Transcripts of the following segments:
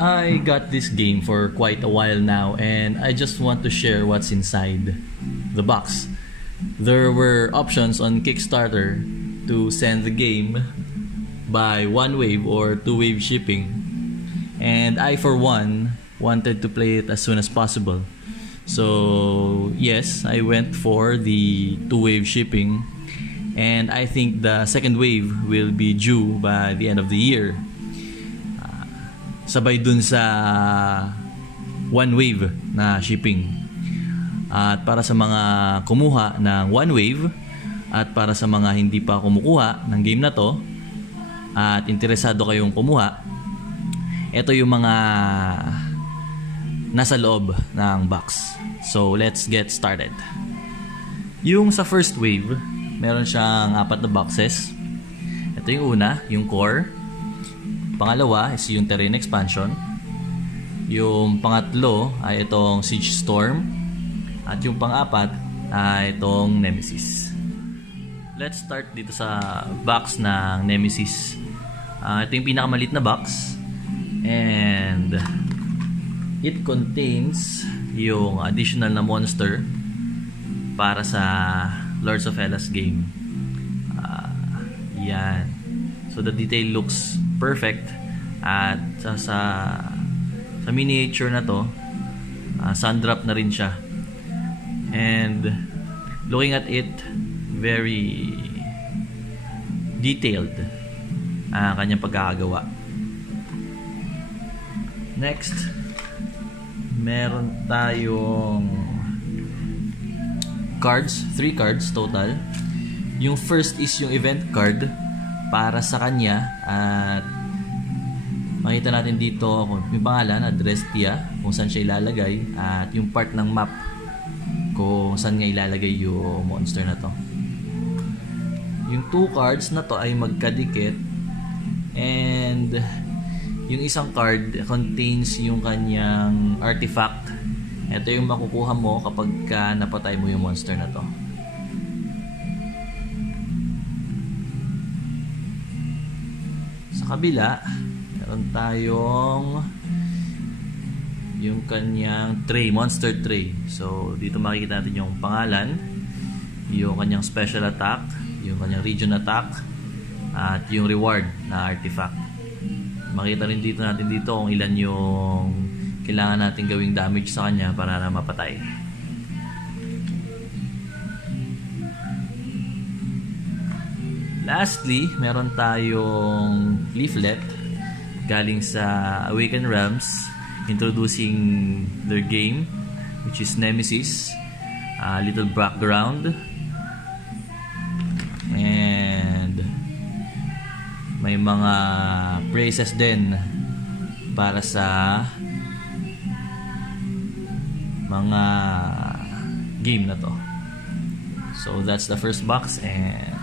I got this game for quite a while now, and I just want to share what's inside the box. There were options on Kickstarter to send the game by one wave or two wave shipping, and I for one wanted to play it as soon as possible. So yes, I went for the two wave shipping, and I think the second wave will be due by the end of the year. Sabay dun sa one wave na shipping. At para sa mga kumuha ng one wave at para sa mga hindi pa kumukuha ng game na to at interesado kayong kumuha, ito yung mga nasa loob ng box. So let's get started. Yung sa first wave, meron siyang 4 na boxes. Ito yung una, yung core. Pangalawa is yung terrain expansion. Yung pangatlo ay itong Siege Storm. At yung pang-apat ay itong Nemesis. Let's start dito sa box ng Nemesis. Ito yung pinakamalit na box. And it contains yung additional na monster para sa Lords of Hellas game. Yan. So the detail looks perfect. At sa miniature na to, sun drop na rin siya. And looking at it, very detailed kanyang pagkakagawa. Next, meron tayong cards, 3 cards total. Yung first is yung event card para sa kanya, at makita natin dito kung yung pangalan, address niya, kung saan siya ilalagay, at yung part ng map kung saan nga ilalagay yung monster na to. Yung 2 cards na to ay magkadikit, and yung isang card contains yung kanyang artifact. Ito yung makukuha mo kapag napatay mo yung monster na to. Sa kabila, meron tayong yung kanyang tray, monster tray. So dito makikita natin yung pangalan, yung kanyang special attack, yung kanyang region attack, at yung reward na artifact. Makita rin dito natin dito kung ilan yung kailangan natin gawing damage sa kanya para na mapatay. Lastly, meron tayong leaflet galing sa Awakened Realms introducing their game, which is Nemesis. Little background, and may mga praises din para sa mga game na to. So that's the first box, and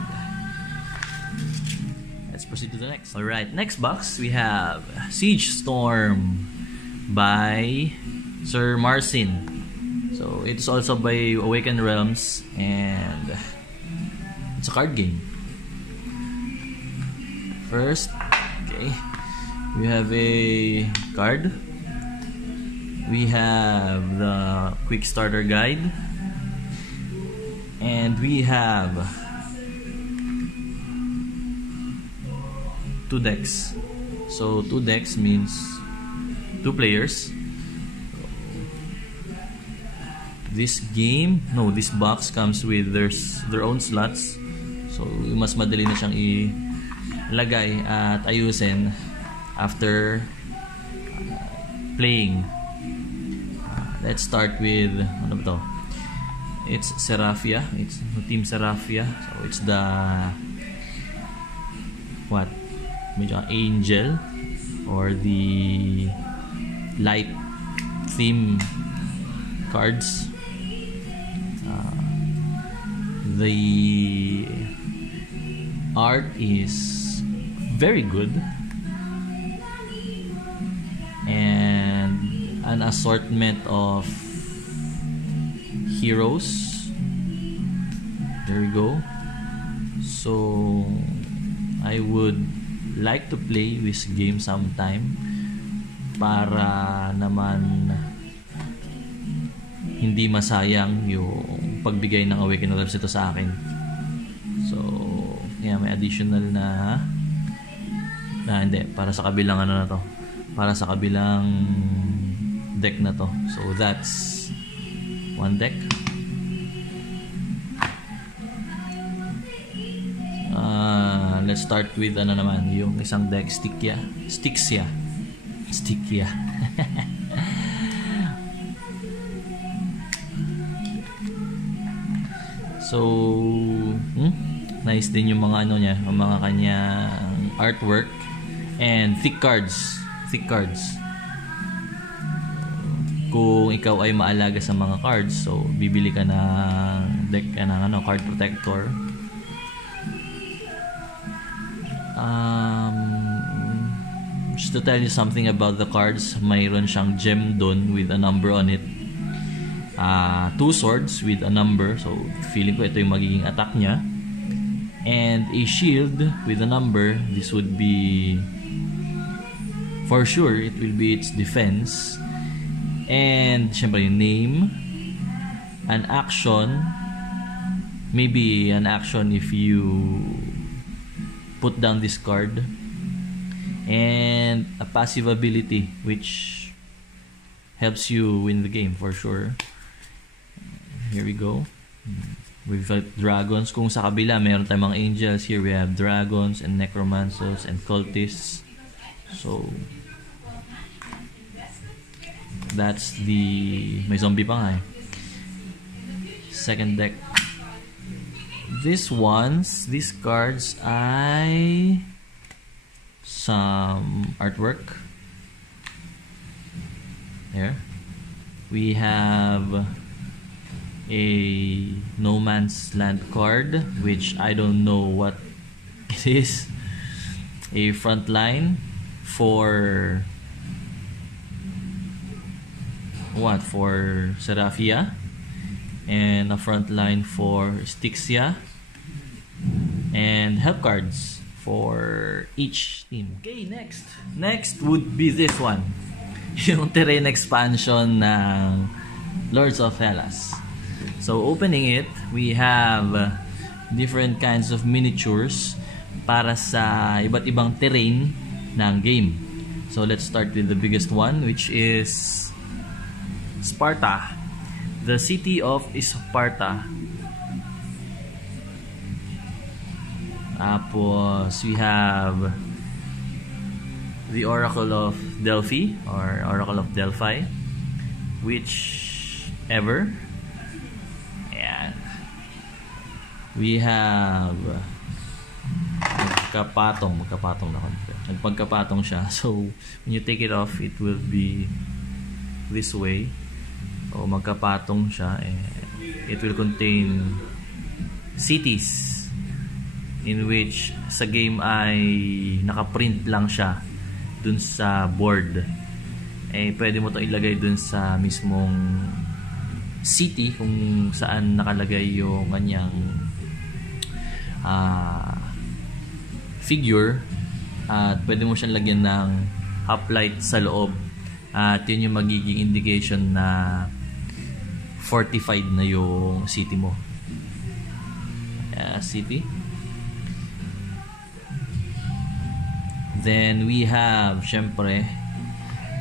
let's proceed to the next. Alright, next box we have Siege Storm by Sir Marcin. So it's also by Awakened Realms, and it's a card game. First, okay, we have a card. We have the quick starter guide, and we have 2 decks. So 2 decks means 2 players. This box comes with their own slots. So mas madali na siyang ilagay at ayusin after playing. Let's start with ano ba to? It's Seraphia. It's Team Seraphia. So it's the medyo angel or the light theme cards. The art is very good, and an assortment of heroes. There we go. So I would like to play this game sometime. para naman hindi masayang yung pagbigay ng Awakened Realms ito sa akin. So, yeah, may additional na hindi, para sa kabilang ano na to. Para sa kabilang deck na to. So, that's one deck. Let's start with ano naman, yung isang deck, Stixia. So, nice din yung mga ano niya, yung mga kanyang artwork and thick cards. Kung ikaw ay maalaga sa mga cards, so bibili ka ng deck ng card protector. Just to tell you something about the cards, mayroon siyang gem doon with a number on it. 2 swords with a number, so feeling ko ito yung magiging attack niya. And a shield with a number, this would be for sure, it will be its defense. And syempre yung name, an action, maybe an action if you put down this card, and a passive ability which helps you win the game for sure. Here we go. We've got dragons. Kung sa kabila meron tayong mga angels, here we have dragons and necromancers and cultists. So that's the, may zombie pa nga eh. Second deck. These cards ay some artwork. There. We have a No Man's Land card, which I don't know what it is. A front line for what? For Seraphia. And a front line for Stixia. And help cards for each team. Okay, next would be this one. Yung terrain expansion ng Lords of Hellas. So opening it, we have different kinds of miniatures para sa iba't ibang terrain ng game. So let's start with the biggest one, which is Sparta. The city of Sparta. Tapos we have the Oracle of Delphi or Oracle of Delphi, whichever. Ayan. We have magkapatong na konti. Nagpagkapatong siya. So when you take it off, it will be this way. So magkapatong siya, and it will contain cities in which sa game ay nakaprint lang siya dun sa board. Eh pwede mo to ilagay dun sa mismong city kung saan nakalagay yung kanyang figure, at pwede mo siyang lagyan ng hoplite sa loob, at yun yung magiging indication na fortified na yung city mo. City. Then we have, syempre,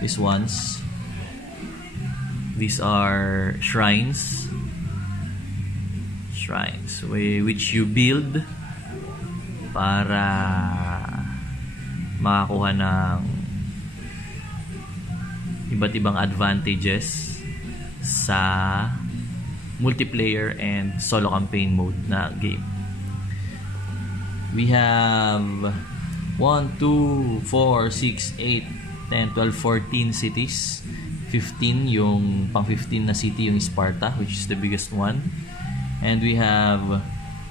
these ones. These are shrines. Which you build para makakuha ng iba't ibang advantages sa multiplayer and solo campaign mode na game. We have 1, 2, 4, 6, 8, 10, 12, 14 cities. 15, yung pang 15 na city yung Sparta, which is the biggest one. And we have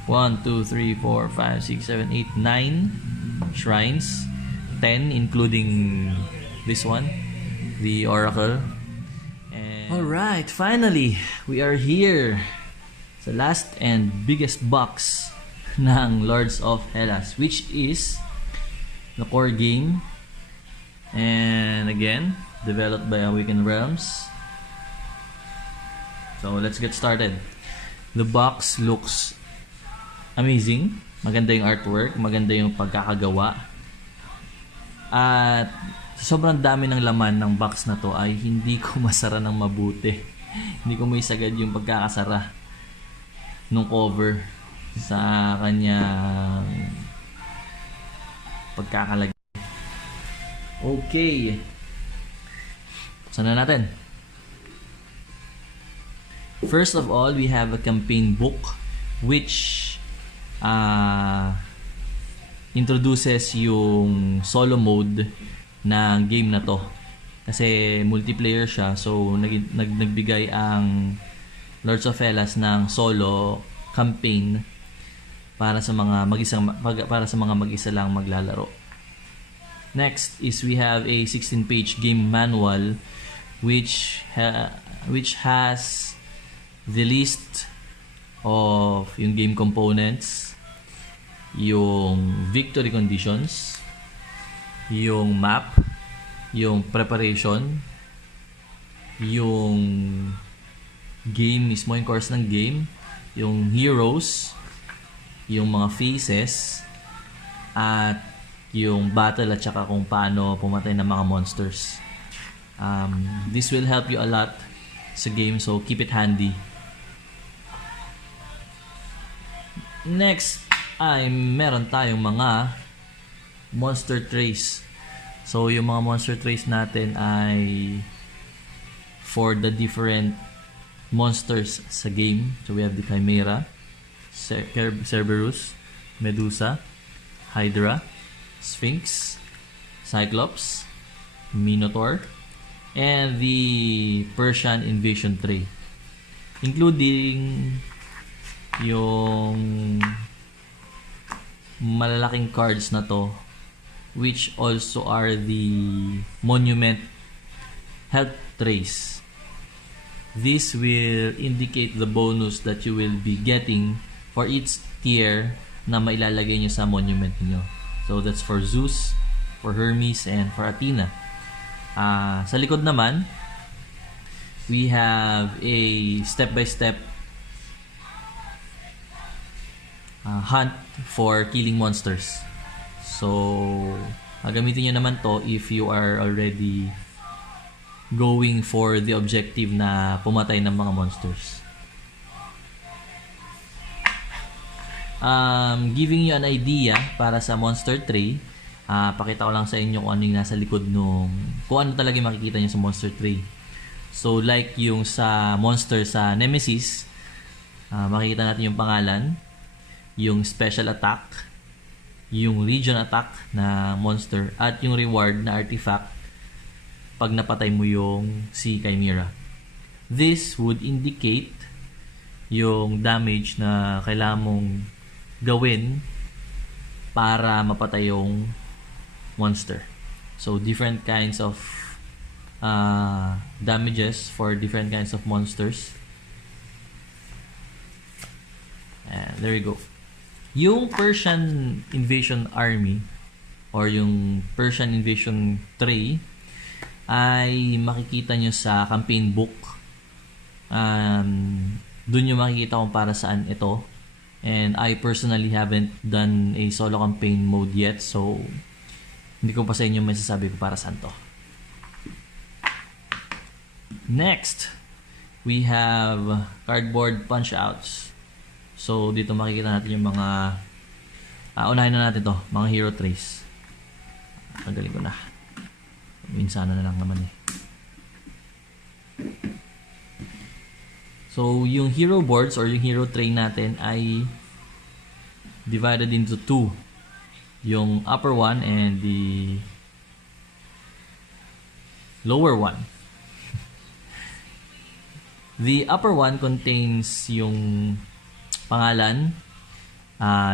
1, 2, 3, 4, 5, 6, 7, 8, 9 shrines. 10 including this one, the Oracle. Alright, finally, we are here sa last and biggest box ng Lords of Hellas, which is the core game. And And again, developed by Awakened Realms. So let's get started. The box looks amazing. Maganda yung artwork, maganda yung pagkakagawa. At sobrang dami ng laman ng box na to ay hindi ko masara ng mabuti. Hindi ko may sagad yung pagkakasara nung cover sa kanyang pagkakalagay. Okay. Sana natin. First of all, we have a campaign book which introduces yung solo mode ng game na to. Kasi multiplayer siya, so nagbigay ang Lords of Hellas ng solo campaign para sa mga mag-isa lang maglalaro. Next is we have a 16-page game manual which has the list of yung game components, yung victory conditions, yung map, yung preparation, yung game mismo, yung course ng game, yung heroes, yung mga phases, at yung battle at saka kung paano pumatay ng mga monsters. This will help you a lot sa game, so keep it handy. Next ay meron tayong mga monster trays. So yung mga monster trays natin ay for the different monsters sa game. So we have the Chimera, Cerberus, Medusa, Hydra, Sphinx, Cyclops, Minotaur, and the Persian Invasion tray, including yung malalaking cards na to, which also are the Monument health trays. This will indicate the bonus that you will be getting for each tier na mailalagay nyo sa monument niyo. So that's for Zeus, for Hermes, and for Athena. Sa likod naman, we have a step-by-step hunt for killing monsters. So, gagamitin nyo naman to if you are already going for the objective na pumatay ng mga monsters. Giving you an idea para sa monster tray, pakita ko lang sa inyo kung ano yung nasa likod kung ano talaga makikita nyo sa monster tray. So, like yung sa monster sa Nemesis, makikita natin yung pangalan, yung special attack, yung legion attack na monster, at yung reward na artifact pag napatay mo yung si Chimera. This would indicate yung damage na kailangan mong gawin para mapatay yung monster. So different kinds of damages for different kinds of monsters. And there you go. Yung Persian Invasion Army or yung Persian Invasion tray ay makikita nyo sa campaign book. Doon nyo makikita kung para saan ito. And I personally haven't done a solo campaign mode yet, so hindi ko pa sa inyo may sasabi ko para saan to. Next, we have cardboard punch-outs. So, dito makikita natin yung mga unahin na natin to, mga hero trays. Magaling ko na. Minsan na lang naman eh. So, yung hero boards or yung hero tray natin ay divided into two. Yung upper one and the lower one. The upper one contains yung pangalan,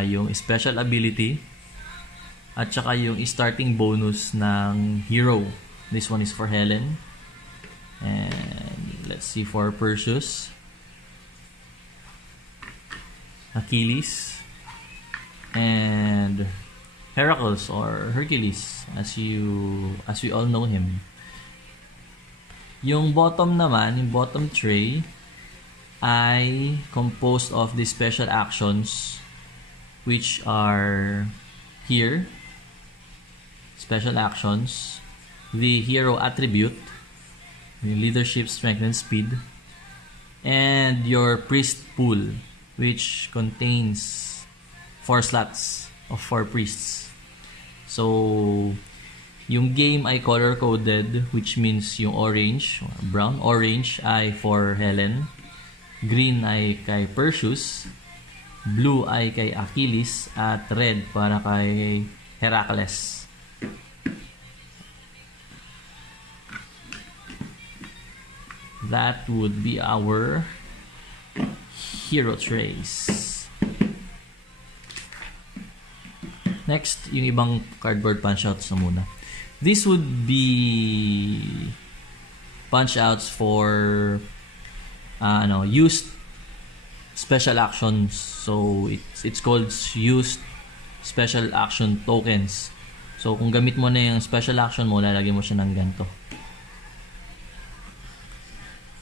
yung special ability, at saka yung starting bonus ng hero. This one is for Helen. And let's see for Perseus, Achilles, and Heracles or Hercules, as we all know him. Yung bottom naman, yung bottom tray, ay composed of the special actions which are here. Special actions, the hero attribute, the leadership, strength, and speed, and your priest pool, which contains 4 slots of 4 priests. So, yung game ay color-coded, which means yung orange, brown, orange ay for Helen, green ay kay Perseus, blue ay kay Achilles, at red para kay Heracles. That would be our hero trays. Next, yung ibang cardboard punch-outs na muna. This would be punch-outs for used special actions. So it's called used special action tokens. So kung gamit mo na yung special action mo, lalagyan mo siya ng ganito.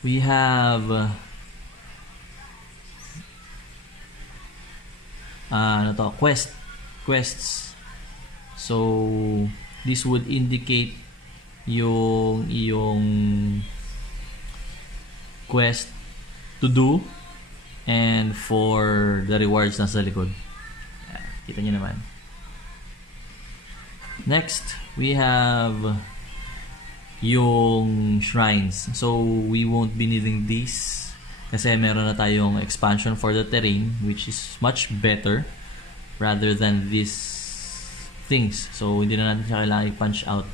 We have quests. So this would indicate yung iyong quest to do and for the rewards na sa likod. Kita nyo naman. Next, we have yung shrines. So we won't be needing these kasi meron na tayong expansion for the terrain, which is much better rather than these things. So hindi na natin siya kailangan i-punch out.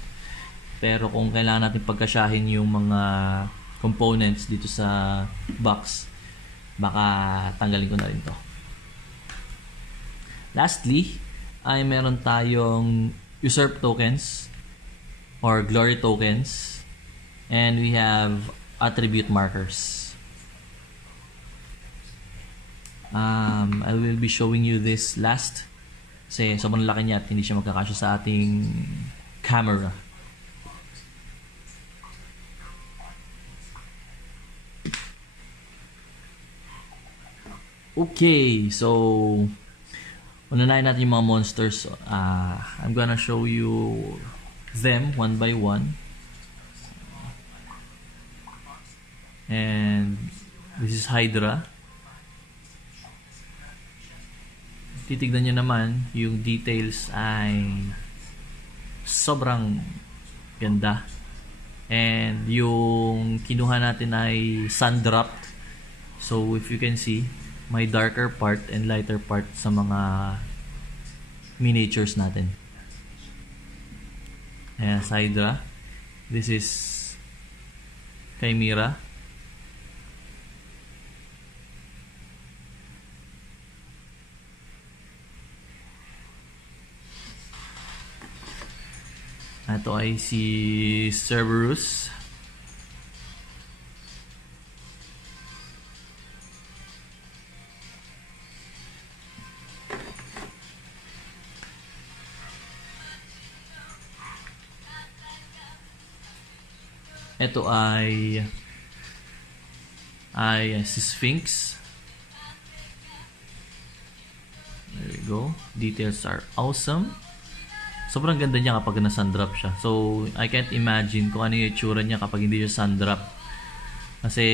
Pero kung kailangan natin pagkasyahin yung mga components dito sa box, baka tanggalin ko na rin to. Lastly, ay meron tayong usurp tokens or glory tokens, and we have attribute markers. I will be showing you this last kasi sobrang laki niya at hindi siya magkakasya sa ating camera. Okay, so unahin natin yung mga monsters. I'm gonna show you them one by one. And this is Hydra. Titignan nyo naman, yung details ay sobrang ganda. And yung kinuha natin ay sun-dropped. So if you can see, may darker part and lighter part sa mga miniatures natin. Ayan, Hydra. This is Chimera. Ito ay si Cerberus. Ito ay si Sphinx. There we go. Details are awesome. Sobrang ganda niya kapag na-sundrop siya. So, I can't imagine kung ano yung itsura niya kapag hindi siya sundrop. Kasi,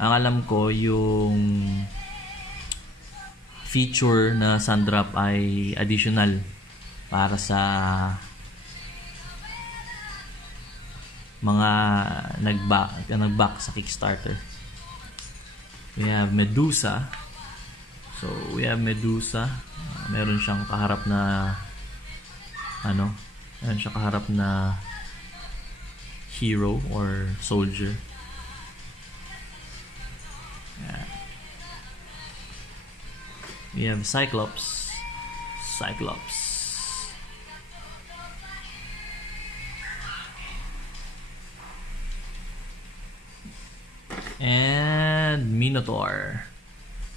ang alam ko, yung feature na sundrop ay additional para sa mga nag-back sa Kickstarter. We have Medusa. So, we have Medusa. Meron siyang kaharap na meron siyang kaharap na hero or soldier. Yeah. We have Cyclops. And Minotaur.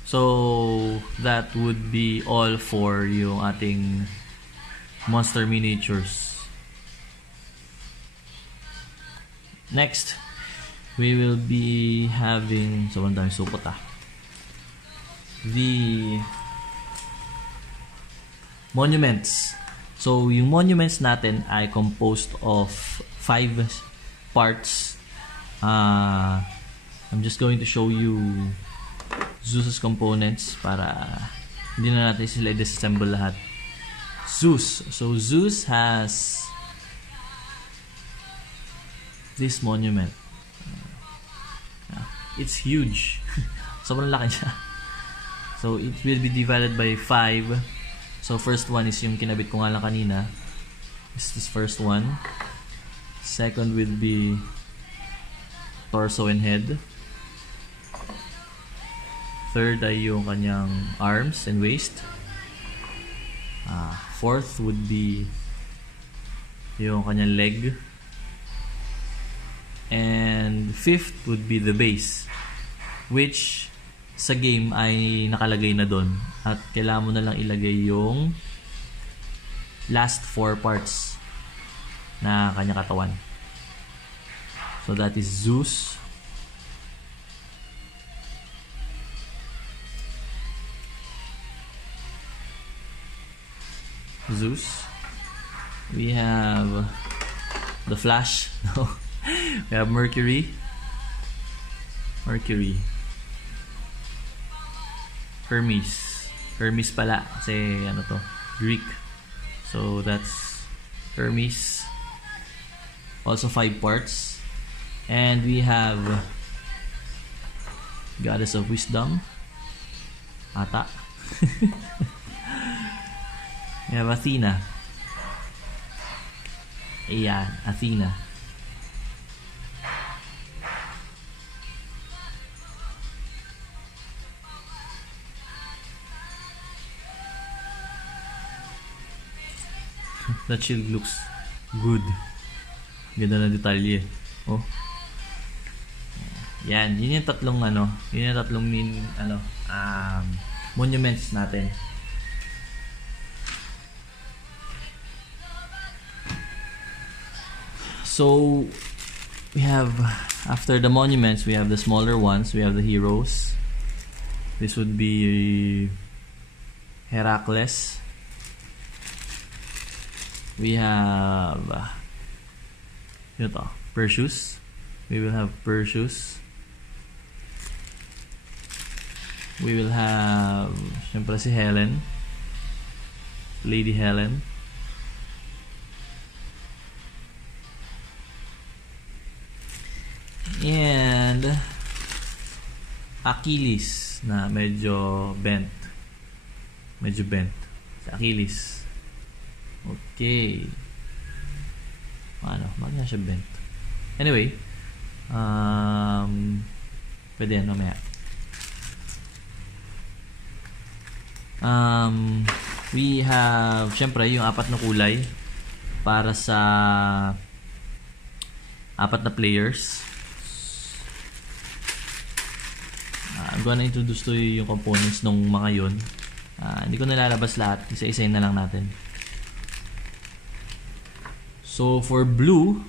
So that would be all for yung ating monster miniatures. Next, we will be having sobrang daming supot the monuments. So yung monuments natin ay composed of 5 parts. I'm just going to show you Zeus's components para hindi na natin sila i-disassemble lahat. Zeus. So Zeus has this monument. It's huge. Sobrang laki siya. So it will be divided by 5. So first one is yung kinabit ko nga lang kanina. This is first one. Second will be torso and head. Third ay yung kanyang arms and waist. Fourth would be yung kanyang leg. And fifth would be the base, which sa game ay nakalagay na doon. At kailangan mo na lang ilagay yung last 4 parts na kanya katawan. So that is Zeus. We have the Flash. No. We have Mercury. Hermes pala kasi ano to, Greek. So that's Hermes. Also 5 parts. And we have Goddess of Wisdom. Ata. We have Athena. Ayan, Athena. That shield looks good. Ganda na detalye. Oh. Yan, yun yung tatlong monuments natin. So we have, after the monuments, we have the smaller ones. We have the heroes. This would be Heracles. We have Perseus. We will have Perseus. We will have syempre si Helen, Lady Helen. And Achilles na medyo bent. Si Achilles. Okay. Bakit na siya bent? Anyway, pwede yan mamaya. We have syempre yung 4 na kulay para sa 4 na players. I'm gonna introduce to you yung components ng mga yun. Hindi ko nalalabas lahat, isa-isayin na lang natin. So for blue,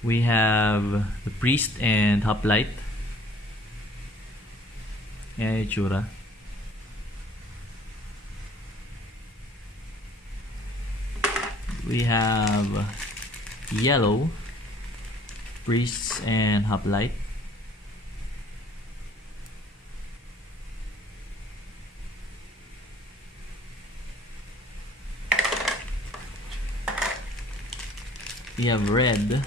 we have the priest and hoplite. Yan yung itsura. We have yellow, priests and hoplite. We have red,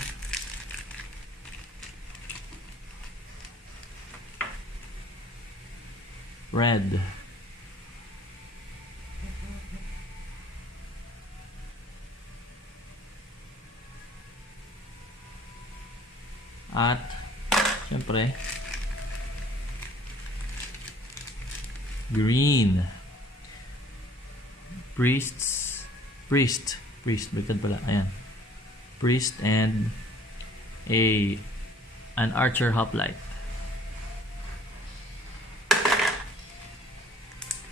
at syempre green. Priest, baliktad pala, ayan. Priest and an archer hoplite.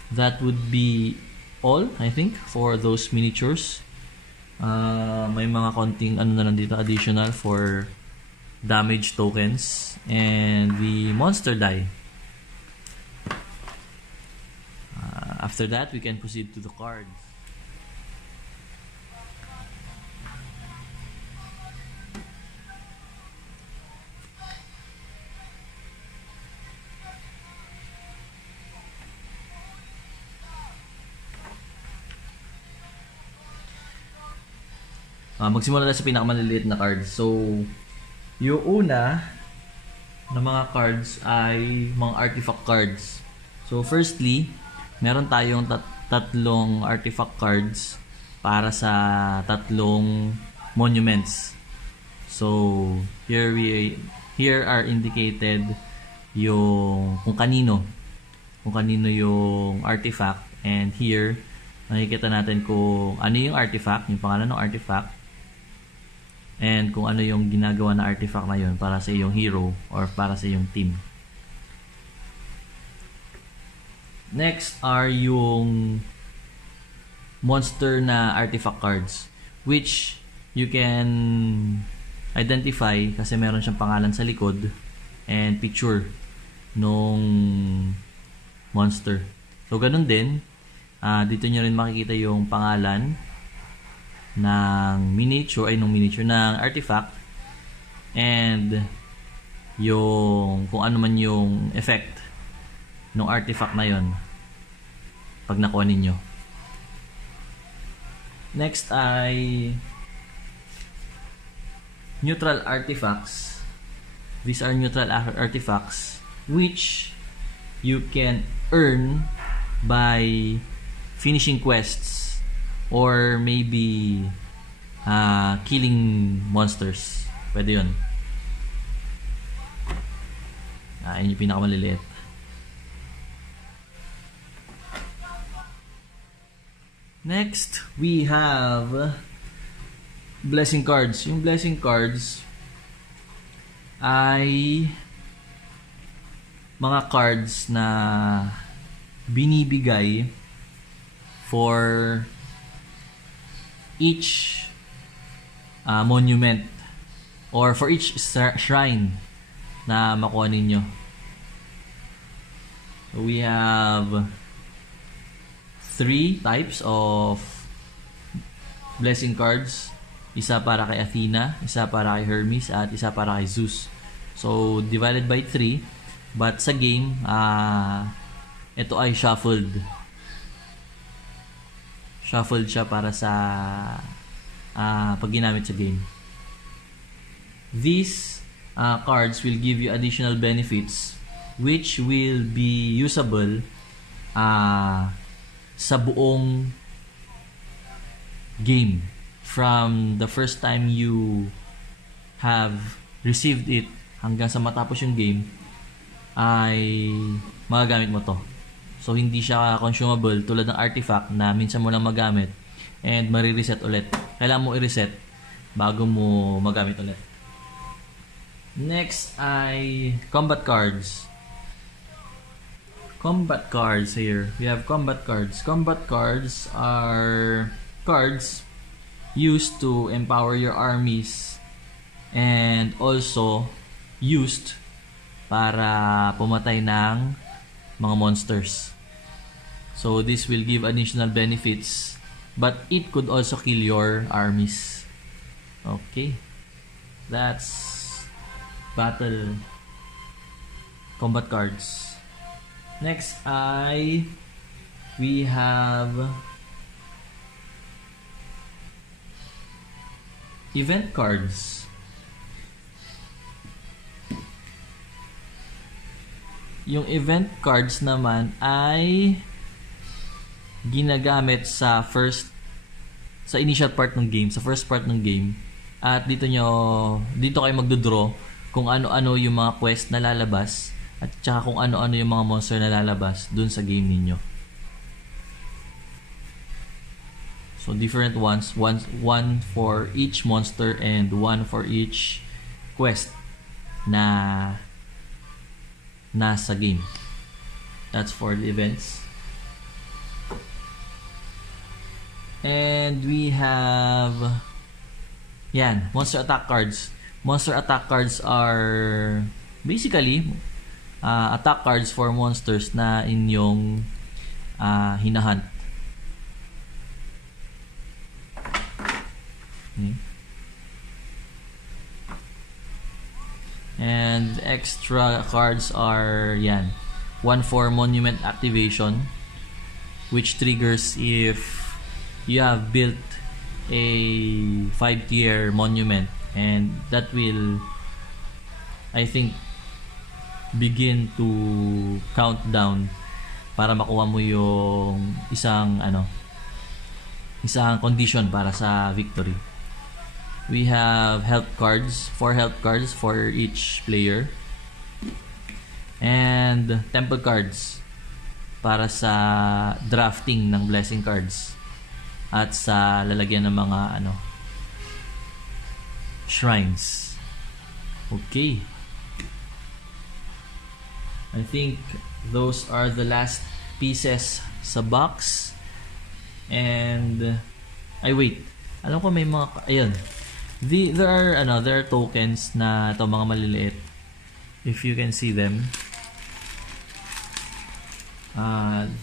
That would be all, I think, for those miniatures. May mga konting na lang dito additional for damage tokens, and the monster die. After that, we can proceed to the cards. Magsimula na sa pinakamaliliit na cards. So, yung una na mga cards ay mga artifact cards. So, firstly, meron tayong tatlong artifact cards para sa tatlong monuments. So, here are indicated yung kung kanino yung artifact, and here makikita natin kung ano yung artifact, yung pangalan ng artifact, and kung ano yung ginagawa na artifact na yun para sa iyong hero or para sa iyong team. Next are yung monster na artifact cards, which you can identify kasi meron siyang pangalan sa likod and picture nung monster. So ganun din, dito nyo rin makikita yung pangalan ng miniature ng artifact, and yung kung ano man yung effect ng artifact na yon pag nakuha ninyo. Next ay neutral artifacts. These are neutral artifacts which you can earn by finishing quests or maybe killing monsters. Pwede yun. Yun yung pinakamaliliit. Next, we have blessing cards. Yung blessing cards ay mga cards na binibigay for each monument or for each shrine na makuha ninyo. So we have 3 types of blessing cards. Isa para kay Athena, isa para kay Hermes, at isa para kay Zeus. So divided by 3, but sa game ito ay shuffled siya para sa pag ginamit sa game. These cards will give you additional benefits which will be usable sa buong game, from the first time you have received it hanggang sa matapos yung game ay magagamit mo to. So hindi siya consumable tulad ng artifact na minsan mo lang magamit and marireset ulit. Kailangan mo i-reset bago mo magamit ulit. Next ay combat cards. Combat cards here. We have combat cards. Combat cards are cards used to empower your armies and also used para pumatay ng mga monsters. So this will give additional benefits, but it could also kill your armies. Okay, that's battle combat cards. Next we have event cards. Yung event cards naman ay ginagamit sa initial part ng game, sa first part ng game. At dito kayo magdodraw kung ano-ano yung mga quest na lalabas at saka kung ano-ano yung mga monster na lalabas dun sa game ninyo. So different ones, one for each monster and one for each quest na nasa game. That's for the events. And we have monster attack cards. monster attack cards are basically attack cards for monsters na inyong hinahunt. Okay. And extra cards are yan. One for monument activation, which triggers if you have built a 5-tier monument, and that will, I think, begin to count down para makuha mo yung isang condition para sa victory. We have health cards, 4 health cards for each player, and temple cards para sa drafting ng blessing cards at sa lalagyan ng mga shrines. Okay, I think those are the last pieces sa box. And wait, alam ko may mga there are tokens na ito, mga maliliit, if you can see them.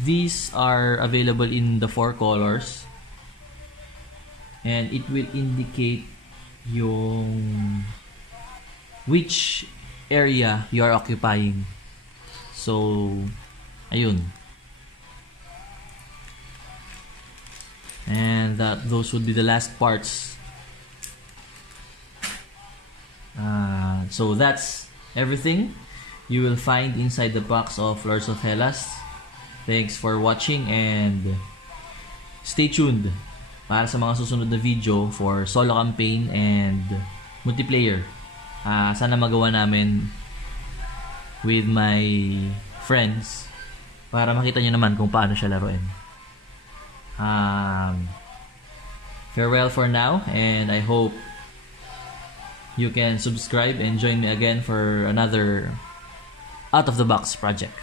These are available in the 4 colors, and it will indicate yung which area you are occupying. So ayun, and those would be the last parts. So that's everything you will find inside the box of Lords of Hellas. Thanks for watching, and stay tuned para sa mga susunod na video for solo campaign and multiplayer. Sana magawa namin with my friends para makita nyo naman kung paano siya laruin. Farewell for now, and I hope you can subscribe and join me again for another out of the box project.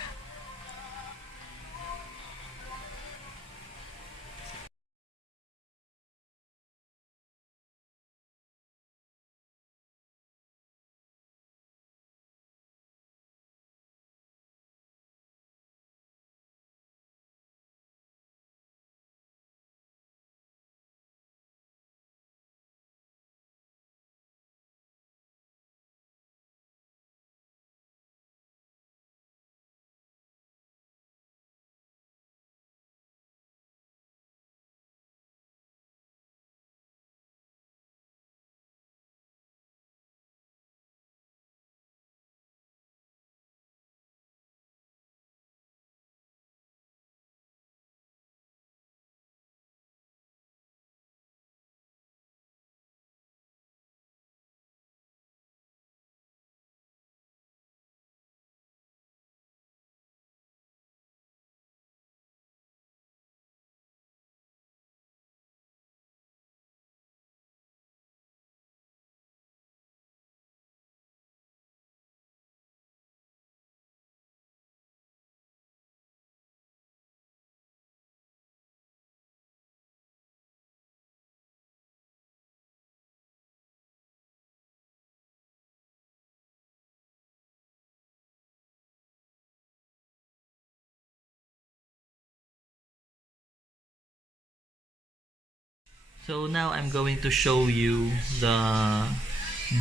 So now I'm going to show you the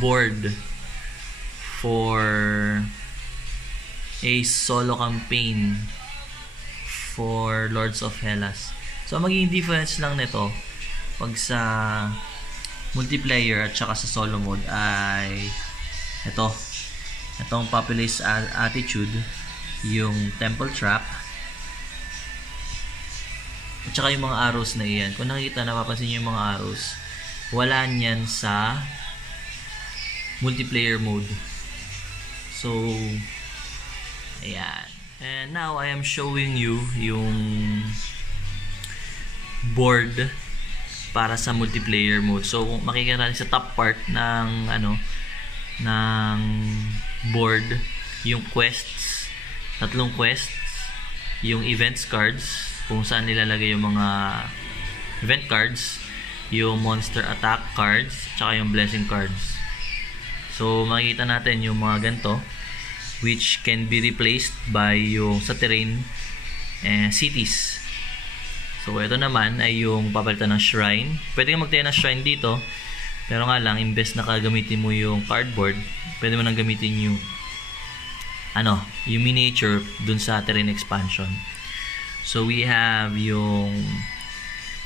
board for a solo campaign for Lords of Hellas. So magiging difference lang nito pag sa multiplayer at saka sa solo mode ay itong populist attitude, yung temple trap, at saka yung mga arrows na iyan. Kung nakikita, napapansin nyo yung mga arrows, wala niyan sa multiplayer mode. So ayan. And now I am showing you yung board para sa multiplayer mode. So kung makikita natin sa top part ng ng board, yung quests, 3 quests, yung events cards, kung saan nilalagay yung mga event cards, yung monster attack cards, tsaka yung blessing cards. So makikita natin yung mga ganito, which can be replaced by yung sa terrain cities. So ito naman ay yung papalitan ng shrine. Pwede kang magtayo ng shrine dito, pero nga lang, imbes na gamitin mo yung cardboard, pwede mo nang gamitin yung yung miniature dun sa terrain expansion. So we have yung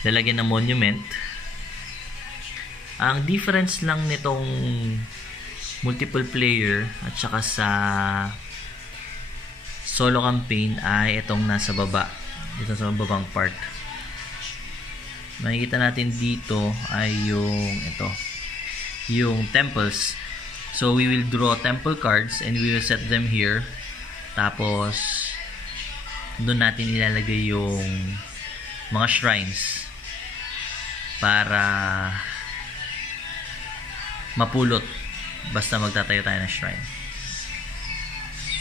lalagyan ng monument. Ang difference lang nitong multiple player at saka sa solo campaign ay itong nasa baba, dito sa babang part. Makikita natin dito ay yung temples. So we will draw temple cards and we will set them here. Tapos doon natin ilalagay yung mga shrines para mapulot basta magtatayo tayo ng shrine.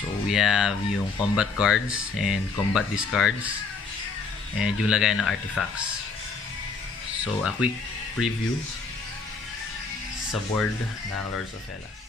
So we have yung combat cards and combat discards and yung lagay ng artifacts. So a quick preview sa board ng Lords of Hellas.